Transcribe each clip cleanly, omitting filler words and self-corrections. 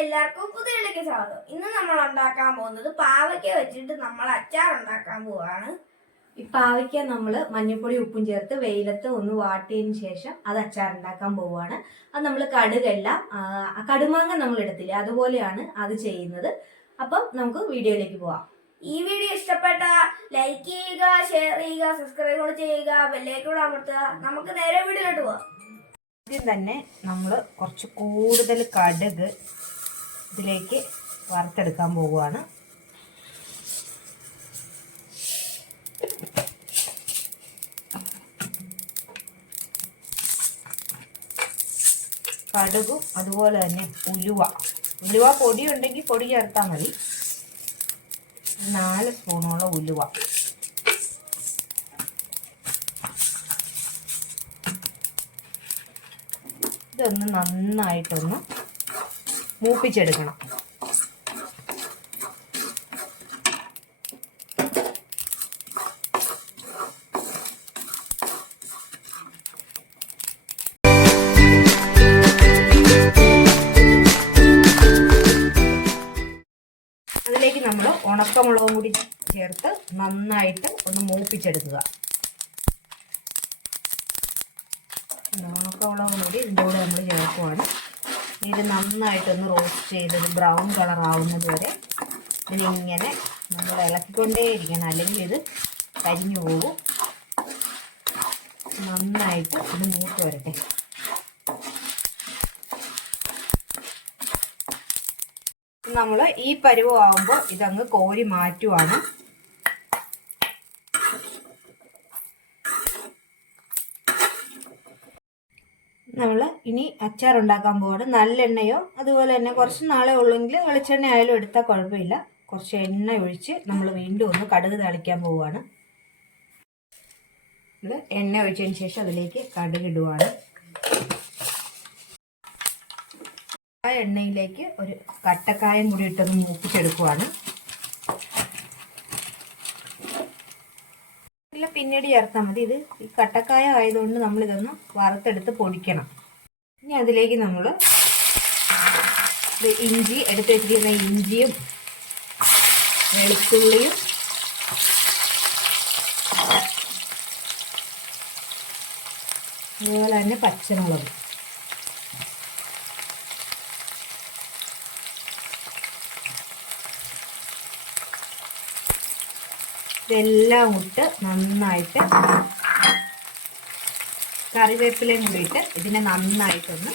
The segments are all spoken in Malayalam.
എല്ലാവർക്കും പുതിയയിലേക്ക് സ്വാഗതം. ഇന്ന് നമ്മൾ ഉണ്ടാക്കാൻ പോകുന്നത് പാവയ്ക്ക വെച്ചിട്ട് നമ്മൾ അച്ചാർ ഉണ്ടാക്കാൻ പോവാണ്. ഈ പാവയ്ക്ക നമ്മൾ മഞ്ഞൾപ്പൊടി ഉപ്പും ചേർത്ത് വെയിലത്ത് ഒന്ന് വാട്ടിയതിന് ശേഷം അത് അച്ചാർ ഉണ്ടാക്കാൻ പോവുകയാണ്. അത് നമ്മൾ കടുമാങ്ങ നമ്മൾ എടുത്തില്ലേ, അതുപോലെയാണ് അത് ചെയ്യുന്നത്. അപ്പം നമുക്ക് വീഡിയോയിലേക്ക് പോവാം. ഈ വീഡിയോ ഇഷ്ടപ്പെട്ട ലൈക്ക് ചെയ്യുക, ഷെയർ ചെയ്യുക, സബ്സ്ക്രൈബ് ചെയ്യുക, ബെല്ലൈക്കൺ അമർത്തുക. നമുക്ക് നേരെ വീഡിയോയിലോട്ട് പോവാം. ആദ്യം തന്നെ നമ്മൾ കുറച്ച് കൂടുതൽ കടുക് ഇതിലേക്ക് വറുത്തെടുക്കാൻ പോവുകയാണ്. കടുകും അതുപോലെ തന്നെ ഉലുവ പൊടി ഉണ്ടെങ്കിൽ പൊടി ചേർത്താൽ മതി. 4 സ്പൂണോളം ഉലുവ. ഇതൊന്ന് നന്നായിട്ടൊന്ന് മൂപ്പിച്ചെടുക്കണം. അതിലേക്ക് നമ്മൾ ഉണക്കമുളകും കൂടി ചേർത്ത് നന്നായിട്ട് ഒന്ന് മൂപ്പിച്ചെടുക്കുക. ഉണക്കമുളകും കൂടി ഇതിൻ്റെ കൂടെ നമ്മൾ ചേർക്കുവാണ്. ഇത് നന്നായിട്ടൊന്ന് റോസ്റ്റ് ചെയ്തത് ബ്രൗൺ കളർ ആവുന്നത് വരെ ഇതിലിങ്ങനെ നമ്മൾ ഇളക്കിക്കൊണ്ടേയിരിക്കണം, അല്ലെങ്കിൽ ഇത് കരിഞ്ഞു പോകും. നന്നായിട്ട് ഇത് മൂത്ത് വരട്ടെ. നമ്മൾ ഈ പരുവമാകുമ്പോൾ ഇതങ്ങ് കോരി മാറ്റുവാണ്. നമ്മൾ ഇനി അച്ചാർ ഉണ്ടാക്കാൻ പോവാണ്. നല്ലെണ്ണയോ അതുപോലെ തന്നെ കുറച്ച് നാളെ ഉള്ളെങ്കിൽ വെളിച്ചെണ്ണ ആയാലും എടുത്താൽ കുഴപ്പമില്ല. കുറച്ച് എണ്ണ ഒഴിച്ച് നമ്മൾ വീണ്ടും ഒന്ന് കടുക് താളിക്കാൻ പോവുകയാണ്. എണ്ണ ഒഴിച്ചതിന് ശേഷം അതിലേക്ക് കടുക് ഇടുവാണ്. ആ എണ്ണയിലേക്ക് ഒരു കട്ടക്കായം കൂടി ഇട്ടൊന്ന് മൂപ്പിച്ചെടുക്കുവാണ്. പിന്നീട് ചേർത്താൽ മതി. ഇത് ഈ കട്ടക്കായ ആയതുകൊണ്ട് നമ്മളിതൊന്ന് വറുത്തെടുത്ത് പൊടിക്കണം. ഇനി അതിലേക്ക് നമ്മൾ ഇഞ്ചി എടുത്ത് വെച്ചിരിക്കുന്ന ഇഞ്ചിയും വെളുത്തുള്ളിയും അതുപോലെ തന്നെ പച്ചമുളകും ഇതെല്ലാം ഇട്ട് നന്നായിട്ട് കറിവേപ്പിലയും കൂടി ഇട്ട് ഇതിനെ നന്നായിട്ടൊന്ന്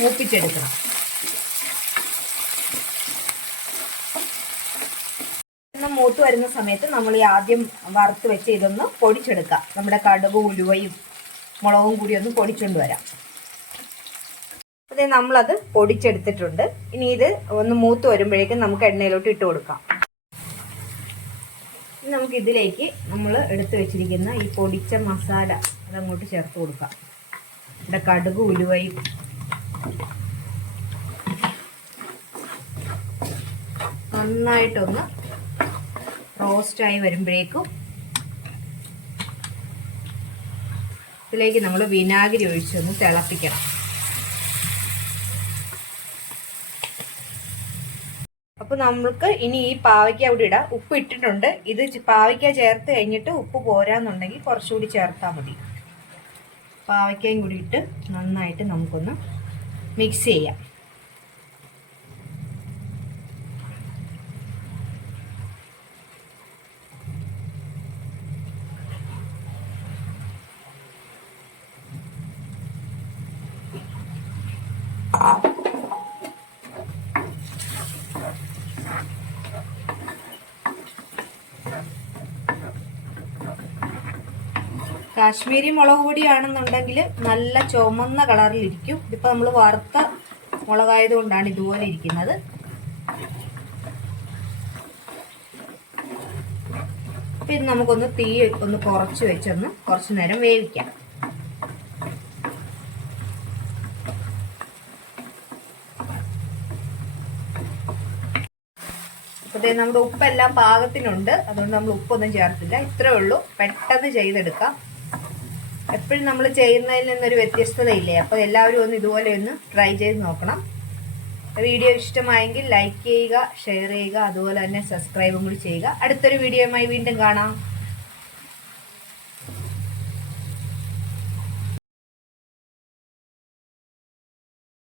മൂപ്പിച്ചെടുക്കണം. മൂത്ത് വരുന്ന സമയത്ത് നമ്മൾ ഈ ആദ്യം വറുത്ത് വെച്ച് ഇതൊന്ന് പൊടിച്ചെടുക്കാം. നമ്മുടെ കടുകും ഉലുവയും മുളകും കൂടി ഒന്ന് പൊടിച്ചുകൊണ്ട് വരാം. അതെ, നമ്മളത് പൊടിച്ചെടുത്തിട്ടുണ്ട്. ഇനി ഇത് ഒന്ന് മൂത്ത് വരുമ്പോഴേക്കും നമുക്ക് എണ്ണയിലോട്ട് ഇട്ട് കൊടുക്കാം. നമുക്ക് ഇതിലേക്ക് നമ്മൾ എടുത്തു വെച്ചിരിക്കുന്ന ഈ പൊടിച്ച മസാല അതങ്ങോട്ട് ചേർത്ത് കൊടുക്കാം. ഇവിടെ കടുക് ഉലുവയും നന്നായിട്ടൊന്ന് റോസ്റ്റായി വരുമ്പോഴേക്കും ഇതിലേക്ക് നമ്മൾ വിനാഗിരി ഒഴിച്ചൊന്ന് തിളപ്പിക്കണം. അപ്പോൾ നമുക്ക് ഇനി ഈ പാവയ്ക്ക അവിടെ ഇടാം. ഉപ്പ് ഇട്ടിട്ടുണ്ട്. ഇത് പാവയ്ക്ക ചേർത്ത് കഴിഞ്ഞിട്ട് ഉപ്പ് പോരാന്നുണ്ടെങ്കിൽ കുറച്ചുകൂടി ചേർത്താൽ മതി. പാവയ്ക്കയും കൂടി ഇട്ട് നന്നായിട്ട് നമുക്കൊന്ന് മിക്സ് ചെയ്യാം. കാശ്മീരി മുളക് പൊടിയാണെന്നുണ്ടെങ്കിൽ നല്ല ചുമന്ന കളറിലിരിക്കും. ഇതിപ്പോൾ നമ്മൾ വറുത്ത മുളകായതുകൊണ്ടാണ് ഇതുപോലെ ഇരിക്കുന്നത്. പിന്നെ നമുക്കൊന്ന് തീ ഒന്ന് കുറച്ച് വെച്ചൊന്ന് കുറച്ച് നേരം വേവിക്കാം. അപ്പോൾ നമ്മുടെ ഉപ്പെല്ലാം പാകത്തിനുണ്ട്. അതുകൊണ്ട് നമ്മൾ ഉപ്പൊന്നും ചേർത്തില്ല. ഇത്രേ ഉള്ളൂ. പെട്ടെന്ന് ചെയ്തെടുക്കാം. എപ്പോഴും നമ്മൾ ചെയ്യുന്നതിൽ നിന്നൊരു വ്യത്യസ്തതയില്ലേ. അപ്പോൾ എല്ലാവരും ഒന്ന് ഇതുപോലെ ഒന്ന് ട്രൈ ചെയ്ത് നോക്കണം. വീഡിയോ ഇഷ്ടമായെങ്കിൽ ലൈക്ക് ചെയ്യുക, ഷെയർ ചെയ്യുക, അതുപോലെ തന്നെ സബ്സ്ക്രൈബും കൂടി ചെയ്യുക. അടുത്തൊരു വീഡിയോയുമായി വീണ്ടും കാണാം.